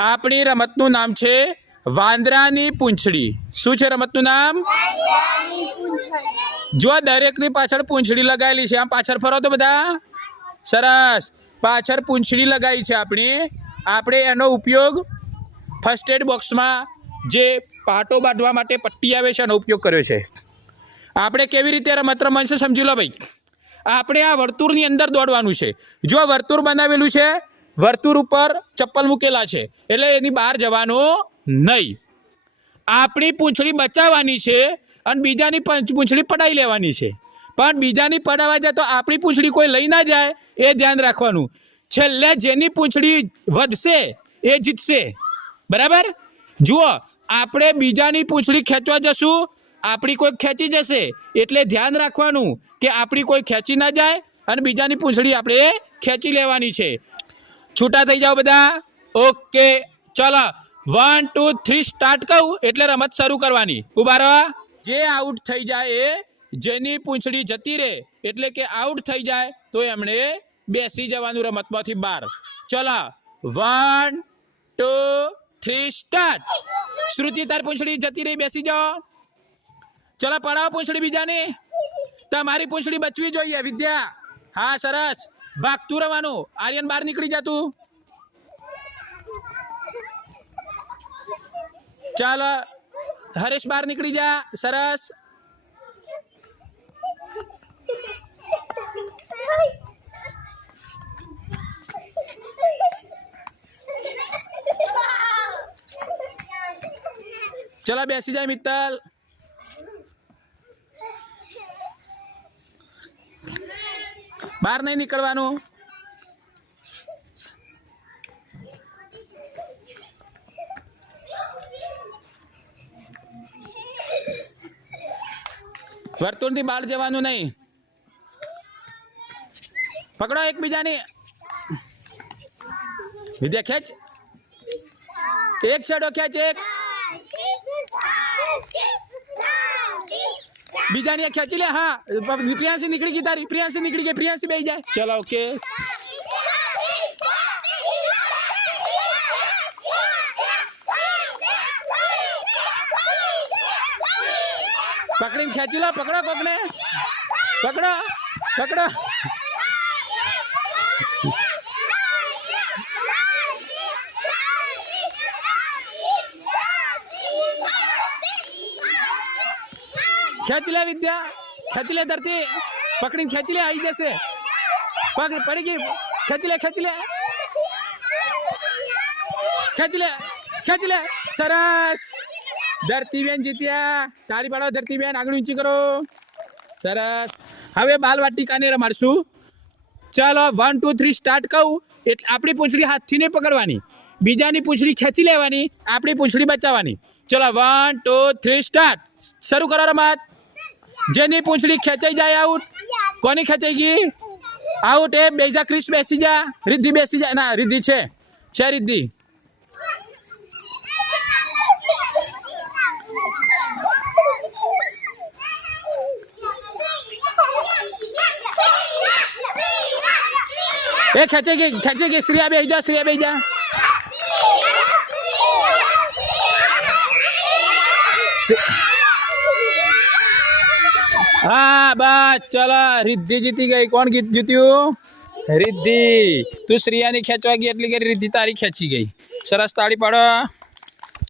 આપણી રમતનું નામ છે વાંદરાની પૂંછડી. શું છે રમતનું નામ? જો દરેકની પાછળ પૂંછડી લગાવેલી છે આમ પાછળ ફરો તો બધા. સરસ. પાછળ પૂંછડી લગાવી છે આપણી. આપણે એનો ઉપયોગ ફર્સ્ટ એડ બોક્સમાં જે પાટો બાંધવા માટે પટ્ટી આવે છે એનો ઉપયોગ કર્યો છે. આપણે કેવી રીતે રમત રમાય છે સમજી લો ભાઈ. આપણે આ વર્તુળની અંદર દોડવાનું છે. જો વર્તુળ બનાવેલું છે વર્તુળ ઉપર ચપ્પલ મૂકેલા છે. એટલે એની બહાર જવાનું નહીં. આપણી પૂંછડી બચાવવાની છે અને બીજાની પૂંછડી પડાવી લેવાની છે. પણ બીજાની પડાવવા જાય તો આપણી પૂંછડી કોઈ લઈ ના જાય, એ ધ્યાન રાખવાનું. છેલ્લે જેની પૂંછડી વધશે, એ જીતશે. બરાબર? જુઓ, આપણે બીજાની પૂંછડી ખેંચવા જશું, આપણી કોઈ ખેંચી જશે, એટલે ધ્યાન રાખવાનું કે આપણી કોઈ ખેંચી ના જાય અને બીજાની પૂંછડી આપણે ખેંચી લેવાની છે. છૂટા થઈ જાઓ બધા. ઓકે, ચલો. વન ટુ થ્રી સ્ટાર્ટ કહું એટલે રમત શરૂ કરવાની. ઊભા રહો. જે આઉટ થઈ જાય એ જેની પૂંછડી જતી રહે એટલે કે આઉટ થઈ જાય તો એમણે બેસી જવાનું રમતમાંથી બહાર. ચલો. One two three start Shruti, તાર પૂંછડી જતી રહી, બેસી જાઓ. ચલો, પડાવો પૂંછડી બીજાની. તમારી પૂંછડી બચવી જોઈએ, વિદ્યા. હા, સરસ. ભાગતું રહેવાનું. આર્યન બહાર નીકળી જતું ચાલો હરેશ બહાર નીકળી જા. સરસ. ચલો, બેસી જાય મિત્તલ. બહાર નહીં નીકળવાનું? વર્તુળથી બહાર જવાનું નહીં. પકડો એકબીજાની. વિદ્યા ખેંચ. એક છેડો ખેંચ, એક. બીજાની ખેંચી લે હા. પ્રિયાંશી નીકળી ગઈ તારી પ્રિયાંશી નીકળી ગઈ પ્રિયાંશી બે જાય. ચલો ઓકે. પકડીને ખેંચી લો પકડો કોકને. પકડો પકડો. ખેંચ લે વિદ્યા. ખેંચ લે ધરતી. પકડીને ખેંચી લે આવી જશે. પકડ, પડી ગઈ. ખેંચ લે ખેંચ લે. ખેંચ લે ખેંચ લે. સરસ. ધરતીબેન જીત્યા. તાળી પાડો ધરતીબેન આગળ ઊંચી કરો. સરસ. હવે બાલવાટિકાને રમાડશું. ચાલો વન ટુ થ્રી સ્ટાર્ટ કહું. એટલે આપણી પૂંછડી હાથથી નહીં પકડવાની. બીજાની પૂંછડી ખેંચી લેવાની. આપણી પૂંછડી બચાવવાની. ચલો વન ટુ થ્રી સ્ટાર્ટ શરૂ કરો રમત. જેની પૂંછડી ખેંચાઈ જાય આઉટ. કોની ખેંચાઈ ગઈ? આઉટ એ બેજા ક્રિસ બેસી જા. રિદ્ધિ બેસી જા. ના રિદ્ધિ છે. છે રિદ્ધિ. એ ખેંચી ગઈ ખેંચી ગઈ. શ્રીયા બે જા શ્રીયા બે જા. હા, બસ, ચલો, રિદ્ધિ જીતી ગઈ. કોણ ગીત જીત્યું? રિદ્ધિ. તું શ્રિયાની ખેંચવા ગઈ, એટલી કે રિદ્ધિ તારી ખેંચી ગઈ. સરસ તાળી પાડો.